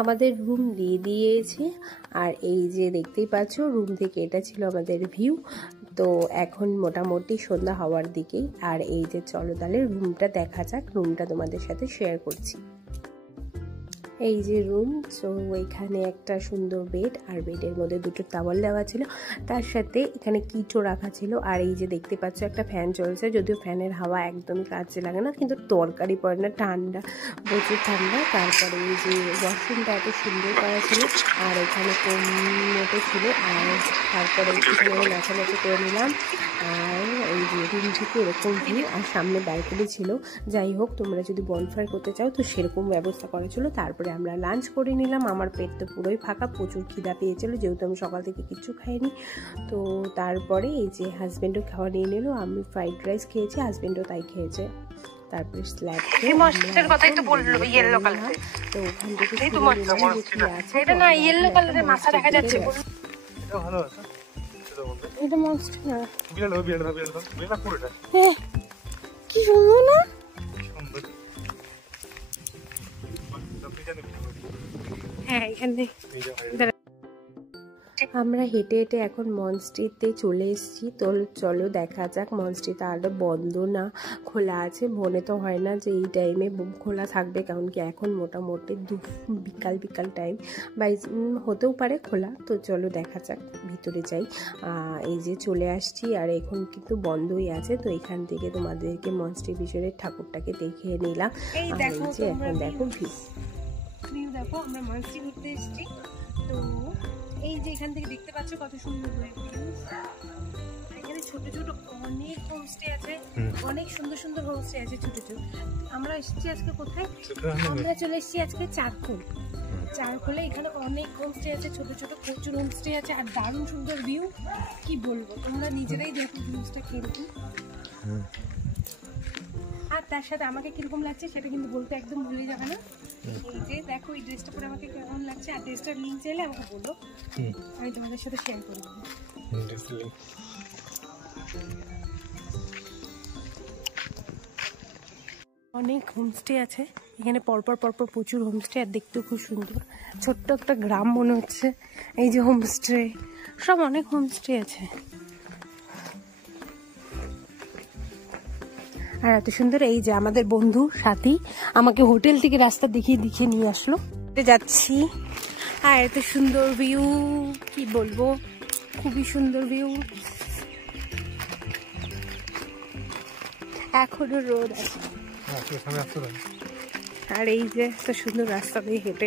আমাদের রুম দিয়ে দিয়েছে, আর এই যে দেখতেই পাচ্ছ রুম থেকে এটা ছিল আমাদের ভিউ। তো এখন মোটামুটি সন্ধ্যা হওয়ার দিকেই, আর এই যে চলো তাহলে রুমটা দেখা যাক, রুমটা তোমাদের সাথে শেয়ার করছি। এই যে রুম, সো এখানে একটা সুন্দর বেড, আর বেডের মধ্যে দুটো টাওয়াল দেওয়া ছিল, তার সাথে এখানে কিটো রাখা ছিল। আর এই যে দেখতে পাচ্ছ একটা ফ্যান চলছে, যদিও ফ্যানের হাওয়া একদমই কাজে লাগে না, কিন্তু তরকারি পড়ে না, ঠান্ডা, প্রচুর ঠান্ডা। তারপরে এই যে ওয়াশরুমটা এত সুন্দর করা ছিল, আর এখানে কোমোটো ছিল, আর তারপরে একটুখানি আমি নাচানাচি করে নিলাম। আর এই যে রুম থেকে এরকম ভিউ, আর সামনে ব্যালকনি ছিল। যাই হোক, তোমরা যদি বনফায়ার করতে চাও তো সেরকম ব্যবস্থা করা ছিল। তারপরে আমরা লাঞ্চ করে নিলাম। আমার পেট তো পুরোই ফাঁকা, প্রচুর খিদা পেয়েছিল, যেহেতু আমি সকাল থেকে কিচ্ছু খাইনি। তো তারপরে এই যে হাজব্যান্ডও খাওয়া নিয়ে নিল, আমি ফ্রাইড রাইস খেয়েছি, হাজব্যান্ডও তাই খেয়েছে। তারপরে স্ল্যাব কথাই তো বললো ইয়েলো কালার, তো ওখান থেকে এটা না ইয়েলো কালারের মাথা দেখা যাচ্ছে, এটা ভালো আছে, এটা মনস্টার না, বিড়াল পুরোটা কি সুন্দর না, হ্যাঁ এখানে আমরা হেঁটে হেঁটে এখন মনস্ট্রিতে চলে এসেছি। তো চলো দেখা যাক মনস্ট্রিটা আরও বন্ধ না খোলা আছে। মনে তো হয় না যে এই টাইমে খোলা থাকবে, কারণ কি এখন মোটামুটি বিকাল টাইম, বা হতেও পারে খোলা। তো চলো দেখা যাক, ভিতরে যাই। এই যে চলে আসছি, আর এখন কিন্তু বন্ধই আছে। তো এখান থেকে তোমাদেরকে মনস্ট্রির ভিতরে ঠাকুরটাকে দেখিয়ে নিলাম। এই যে এখন দেখো ভিউ দেখো, আমরা মনস্ট্রি ঘুরতে এসেছি। তো এই যে এখান থেকে দেখতে পাচ্ছ কত সুন্দর এখানে ছোট ছোট অনেক হোমস্টে আছে, অনেক সুন্দর সুন্দর হোমস্টে আছে ছোট ছোট। আমরা এসেছি আজকে কোথায়, আমরা চলে এসেছি আজকে চারখোলে। এখানে অনেক হোমস্টে আছে, ছোট ছোট প্রচুর হোমস্টে আছে, আর দারুণ সুন্দর ভিউ। কি বলবো, তোমরা নিজেরাই দেখো ভিউজটা কিরকম। আর তার সাথে আমাকে কিরকম লাগছে সেটা কিন্তু বলতে একদম ভুলে যাবে না। এই যে দেখো এই ড্রেসটা পরে আমাকে কেমন লাগছে, আর ড্রেসটার লিঙ্ক চাইলে আমাকে বলো, আমি তোমাদের সাথে শেয়ার করে দেবো। অনেক হোমস্টে আছে এখানে, পরপর প্রচুর হোমস্টে, আর দেখতেও খুব সুন্দর, ছোট্ট একটা গ্রাম মনে হচ্ছে। এই যে হোমস্টে, সব অনেক হোমস্টে আছে, আর এত সুন্দর। এই যে আমাদের বন্ধু সাথী আমাকে হোটেল থেকে রাস্তা দেখিয়ে নিয়ে আসলো, যাচ্ছি। আর এত সুন্দর ভিউ, কি বলবো, খুবই সুন্দর ভিউ। এখনো রোদ আছে, আর এই যে এত সুন্দর রাস্তা দিয়ে হেঁটে